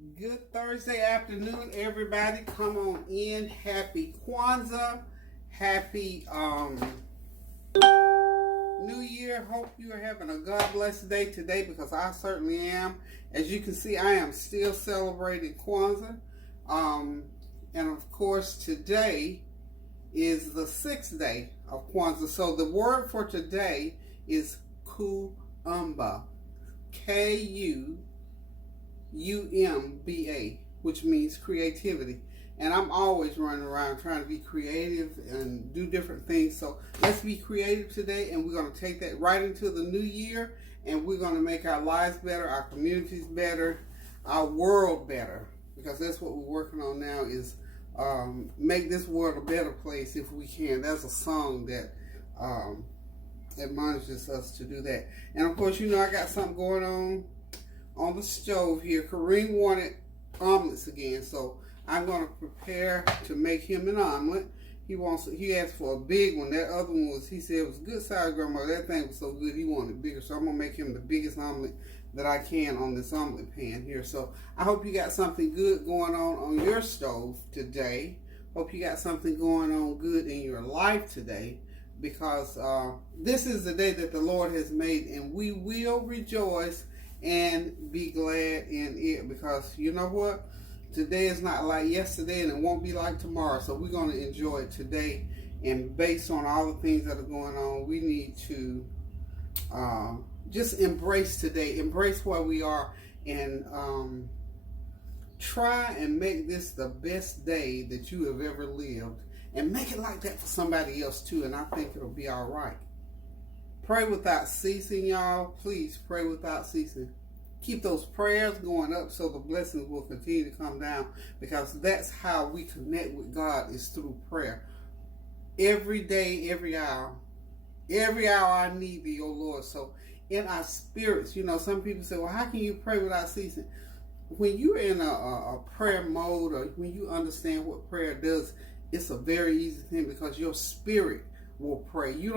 Good Thursday afternoon, everybody. Come on in. Happy Kwanzaa. Happy New Year. Hope you are having a God blessed day today because I certainly am. As you can see, I am still celebrating Kwanzaa. And of course, today is the 6th day of Kwanzaa. So the word for today is kuumba. K-U-U-M-B-A, which means creativity. And I'm always running around trying to be creative and do different things. So let's be creative today, and we're going to take that right into the new year, and we're going to make our lives better, our communities better, our world better, because that's what we're working on now is make this world a better place if we can. That's a song that admonishes us to do that. And of course, you know I got something going on the stove here. Kareem wanted omelets again, so I'm going to prepare to make him an omelet. He asked for a big one. That other one he said it was good size, Grandma. That thing was so good he wanted bigger, so I'm going to make him the biggest omelet that I can on this omelet pan here. So I hope you got something good going on your stove today. Hope you got something going on good in your life today, because this is the day that the Lord has made, and we will rejoice and be glad in it, because you know what? Today is not like yesterday, and it won't be like tomorrow. So we're going to enjoy it today. And based on all the things that are going on, we need to just embrace today, embrace where we are, and try and make this the best day that you have ever lived. And make it like that for somebody else too, and I think it'll be all right. Pray without ceasing, y'all. Please pray without ceasing. Keep those prayers going up so the blessings will continue to come down, because that's how we connect with God, is through prayer. Every day, every hour I need thee, O Lord. So in our spirits, you know, some people say, well, how can you pray without ceasing? When you're in a prayer mode, or when you understand what prayer does, it's a very easy thing, because your spirit will pray. You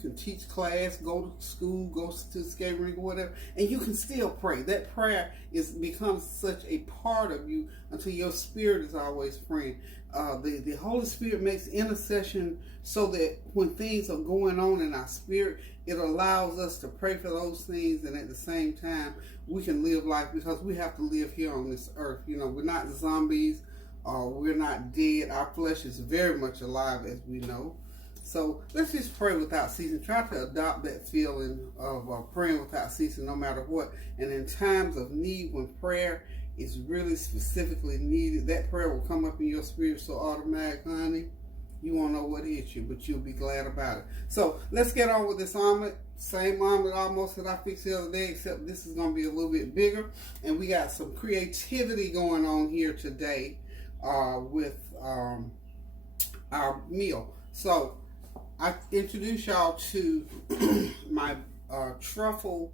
can teach class, go to school, go to the skating rink or whatever, and you can still pray. That prayer becomes such a part of you until your spirit is always praying. The Holy Spirit makes intercession so that when things are going on in our spirit, it allows us to pray for those things, and at the same time, we can live life, because we have to live here on this earth. You know, we're not zombies, we're not dead. Our flesh is very much alive, as we know. So let's just pray without ceasing. Try to adopt that feeling of praying without ceasing no matter what. And in times of need, when prayer is really specifically needed, that prayer will come up in your spirit so automatic, honey. You won't know what hit you, but you'll be glad about it. So let's get on with this omelet. Same omelet almost that I fixed the other day, except this is going to be a little bit bigger. And we got some creativity going on here today with our meal. So I introduce y'all to my truffle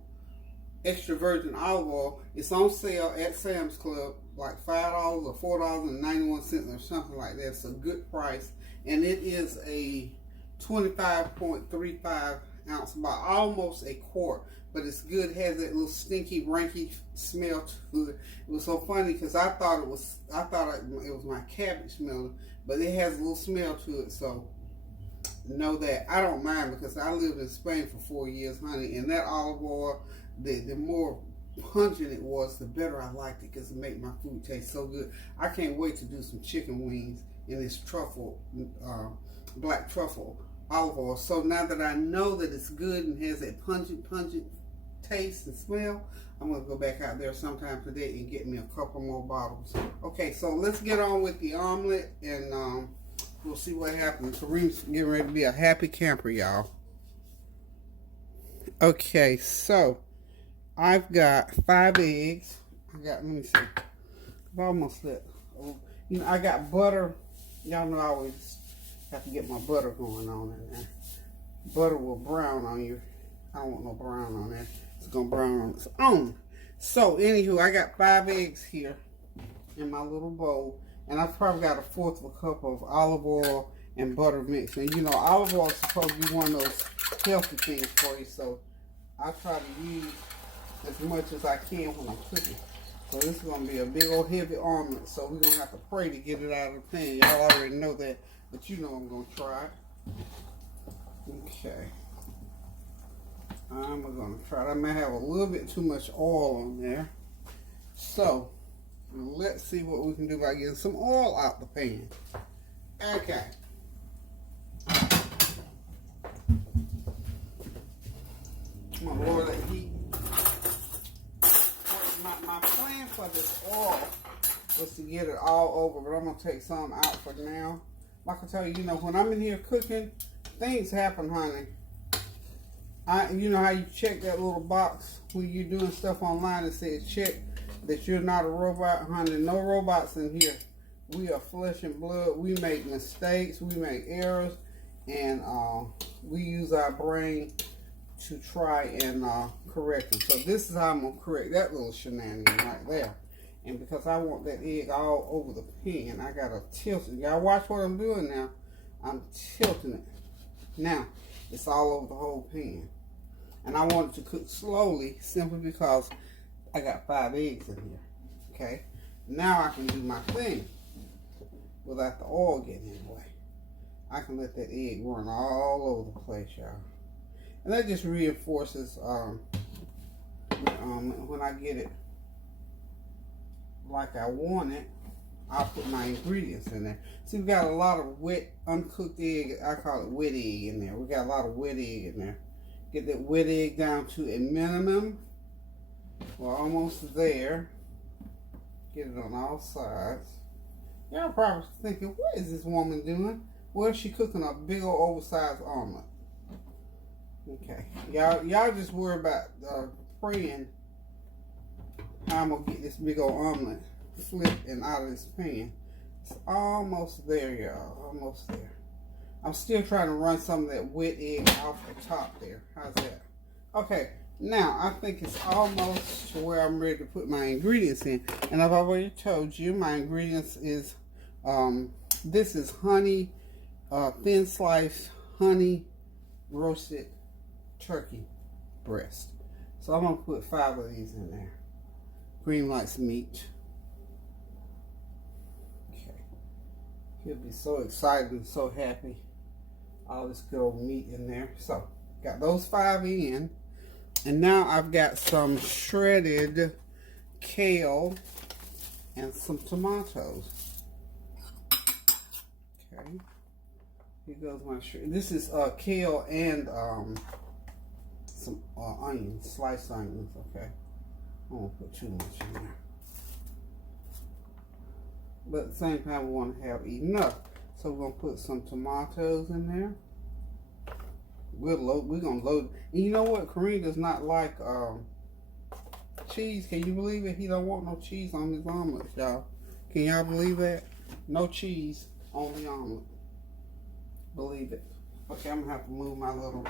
extra virgin olive oil. It's on sale at Sam's Club, like $5 or $4.91 or something like that. It's a good price, and it is a 25.35 ounce by almost a quart. But it's good. It has that little stinky, ranky smell to it. It was so funny because I thought it was my cabbage smelling, but it has a little smell to it. So know that I don't mind, because I lived in Spain for 4 years, honey, and that olive oil, the more pungent it was, the better I liked it, because it made my food taste so good. I can't wait to do some chicken wings in this truffle, black truffle olive oil. So now that I know that it's good and has that pungent taste and smell, I'm going to go back out there sometime today and get me a couple more bottles. Okay, so let's get on with the omelet, and we'll see what happens. Kareem's getting ready to be a happy camper, y'all. Okay, so I've got 5 eggs. Let me see. I've almost let, I got butter. Y'all know I always have to get my butter going on in there. Butter will brown on you. I don't want no brown on there. It's going to brown on its own. So, anywho, I got 5 eggs here in my little bowl. And I've probably got 1/4 of a cup of olive oil and butter mix. And you know, olive oil is supposed to be one of those healthy things for you. So I try to use as much as I can when I'm cooking. So this is going to be a big old heavy omelet. So we're going to have to pray to get it out of the pan. Y'all already know that. But you know I'm going to try it. Okay. I'm going to try it. I may have a little bit too much oil on there. So, let's see what we can do by getting some oil out the pan. Okay. I'm going to lower that heat. My plan for this oil was to get it all over, but I'm going to take some out for now. Like I tell you, when I'm in here cooking, things happen, honey. You know how you check that little box when you're doing stuff online that says check that you're not a robot, honey? No robots in here. We are flesh and blood. We make mistakes. We make errors. And we use our brain to try and correct them. So this is how I'm going to correct that little shenanigan right there. And because I want that egg all over the pan, I got to tilt it. Y'all watch what I'm doing now. I'm tilting it. Now, it's all over the whole pan. And I want it to cook slowly simply because I got 5 eggs in here. Okay? Now I can do my thing without the oil getting in the way. I can let that egg run all over the place, y'all. And that just reinforces when I get it like I want it, I'll put my ingredients in there. See, we got a lot of wet, uncooked egg. I call it wet egg in there. We got a lot of wet egg in there. Get that wet egg down to a minimum. We're almost there. Get it on all sides. Y'all probably thinking, what is this woman doing? Well, she's cooking a big old oversized omelet. Okay. Y'all just worry about praying how I'm going to get this big old omelet flipped and out of this pan. It's almost there, y'all. Almost there. I'm still trying to run some of that wet egg off the top there. How's that? Okay. Now, I think it's almost to where I'm ready to put my ingredients in. And I've already told you my ingredients is, this is honey, thin sliced honey roasted turkey breast. So I'm going to put 5 of these in there. Green likes meat. Okay. He'll be so excited and so happy. All this good old meat in there. So, got those 5 in. And now I've got some shredded kale and some tomatoes. Okay. Here goes my shred. This is kale and some onions, sliced onions. Okay. I won't put too much in there. But at the same time, we want to have enough. So we're going to put some tomatoes in there. We're going to load. And you know what? Kareem does not like cheese. Can you believe it? He don't want no cheese on his omelets, y'all. Can y'all believe that? No cheese on the omelet. Believe it. Okay, I'm going to have to move my little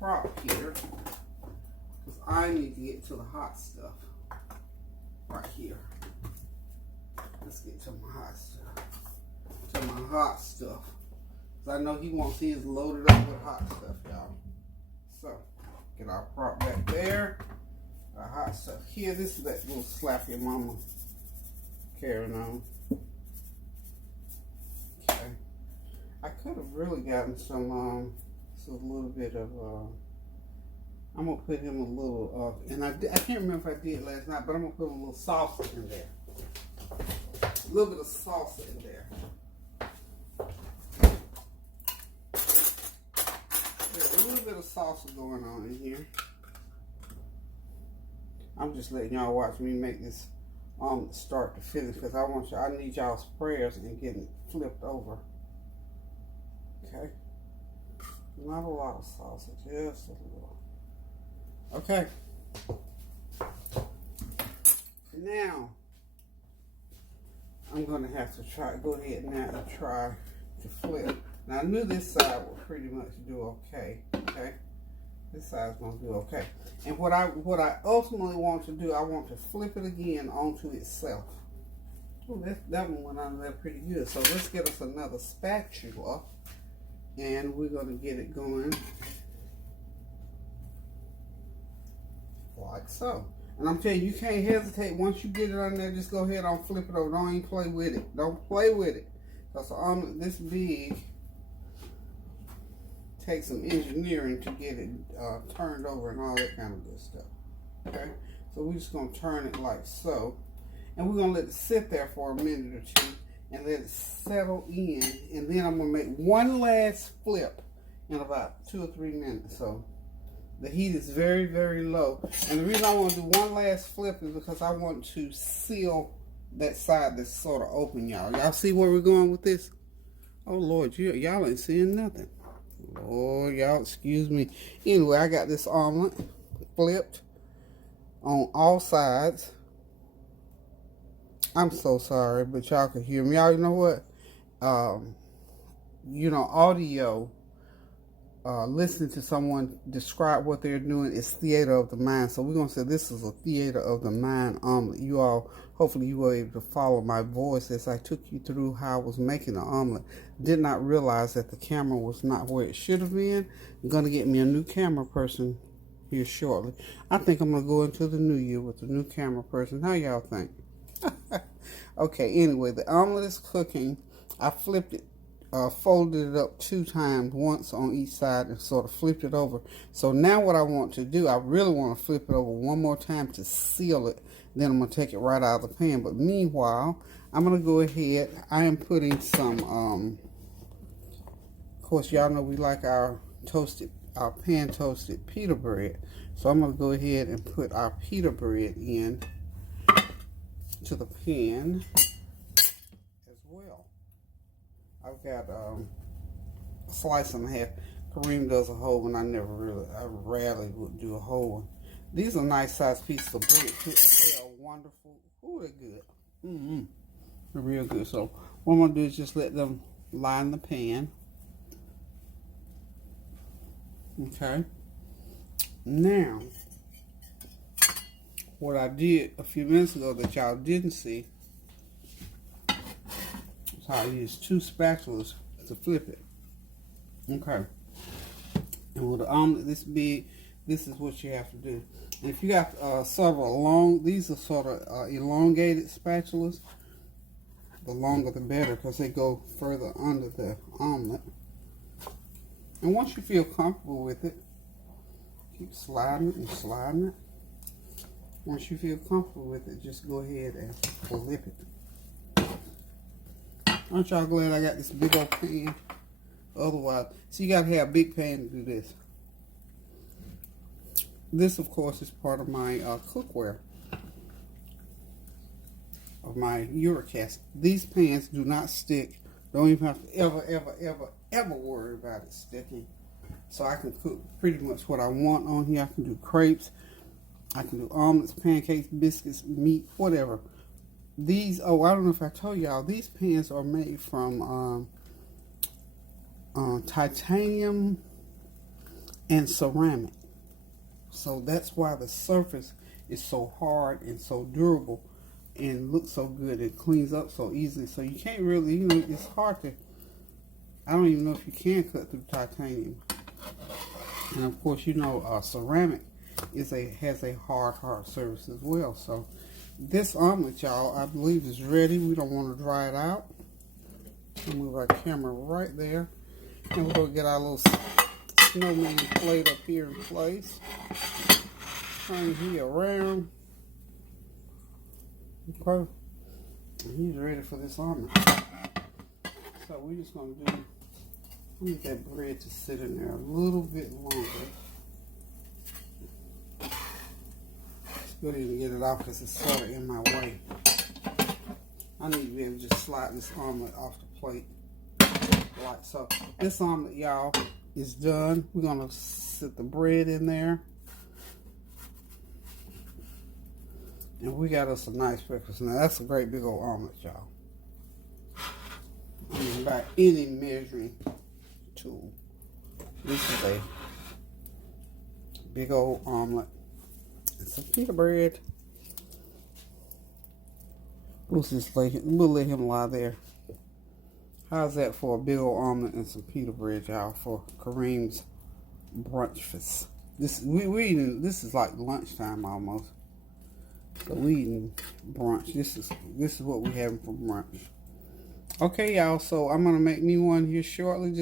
prop here. Because I need to get to the hot stuff. Right here. Let's get to my hot stuff. To my hot stuff. Because I know he wants his loaded up with hot stuff, y'all. So, get our prop back there. Our hot stuff here. This is that little slap your mama carrying on. Okay. I could have really gotten some, just a little bit of, I'm going to put him a little, and I can't remember if I did last night, but I'm going to put a little salsa in there. A little bit of salsa in there. There's a little bit of salsa going on in here. I'm just letting y'all watch me make this start to finish because I need y'all's prayers and getting it flipped over. Okay. Not a lot of salsa, just a little. Okay. Now, I'm going to have to go ahead now and try to flip. Now, I knew this side would pretty much do okay. Okay. This side's going to do okay. And what I ultimately want to do, I want to flip it again onto itself. Oh, that one went on there pretty good. So let's get us another spatula. And we're going to get it going like so. And I'm telling you, you can't hesitate. Once you get it on there, just go ahead and flip it over. Don't even play with it. Don't play with it. Because an omelet this big takes some engineering to get it turned over and all that kind of good stuff. Okay? So we're just going to turn it like so. And we're going to let it sit there for a minute or two and let it settle in. And then I'm going to make one last flip in about 2 or 3 minutes. So the heat is very, very low. And the reason I want to do one last flip is because I want to seal that side that's sort of open, y'all. Y'all see where we're going with this? Oh, Lord, y'all ain't seeing nothing. Lord, y'all, excuse me. Anyway, I got this omelet flipped on all sides. I'm so sorry, but y'all can hear me. Y'all, you know what? Audio, listening to someone describe what they're doing is theater of the mind. So we're going to say this is a theater of the mind omelet. You all, hopefully you were able to follow my voice as I took you through how I was making the omelet. Did not realize that the camera was not where it should have been. I'm going to get me a new camera person here shortly. I think I'm going to go into the new year with a new camera person. How y'all think? Okay, anyway, the omelet is cooking. I flipped it, folded it up 2 times, once on each side, and sort of flipped it over. So now what I want to do, I really want to flip it over one more time to seal it. Then I'm going to take it right out of the pan. But meanwhile, I'm going to go ahead. I am putting some, of course, y'all know we like our pan toasted pita bread. So I'm going to go ahead and put our pita bread in to the pan as well. I've got a slice and a half. Kareem does a whole one. I rarely would do a whole one. These are nice sized pieces of bread too, and they are wonderful. Ooh, they're good. They're real good. So what I'm gonna do is just let them line the pan. Okay. Now, what I did a few minutes ago that y'all didn't see is how I used 2 spatulas to flip it. Okay. And with an omelet this big, this is what you have to do. And if you got these are sort of elongated spatulas, the longer the better because they go further under the omelet. And once you feel comfortable with it, keep sliding it and sliding it. Once you feel comfortable with it, just go ahead and flip it. Aren't y'all glad I got this big old pan? Otherwise, so you got to have a big pan to do this. This, of course, is part of my cookware, of my Uricast. These pans do not stick. Don't even have to ever worry about it sticking. So I can cook pretty much what I want on here. I can do crepes. I can do omelets, pancakes, biscuits, meat, whatever. These, I don't know if I told y'all, these pans are made from titanium and ceramic. So that's why the surface is so hard and so durable and looks so good. It cleans up so easily. So you can't really, it's hard to, I don't even know if you can cut through titanium. And of course, ceramic has a hard surface as well. So this omelet, y'all, I believe is ready. We don't want to dry it out. We'll move our camera right there. And we're going to get our little snowman plate up here in place. Turn here around. Okay. And he's ready for this omelet. So we're just going to need that bread to sit in there a little bit longer. Let's go ahead and get it off because it's sort of in my way. I need to be able to just slide this omelet off the plate. Like so. This omelet, y'all, is done. We're going to sit the bread in there. And we got us a nice breakfast. Now, that's a great big old omelet, y'all. I mean, by any measuring tool. This is a big old omelet. And some pita bread. We'll let him lie there. How's that for a big old omelet and some pita bread, y'all, for Kareem's brunchfast? This is like lunchtime almost. So we eating brunch. This is what we having for brunch. Okay, y'all. So I'm gonna make me one here shortly. Just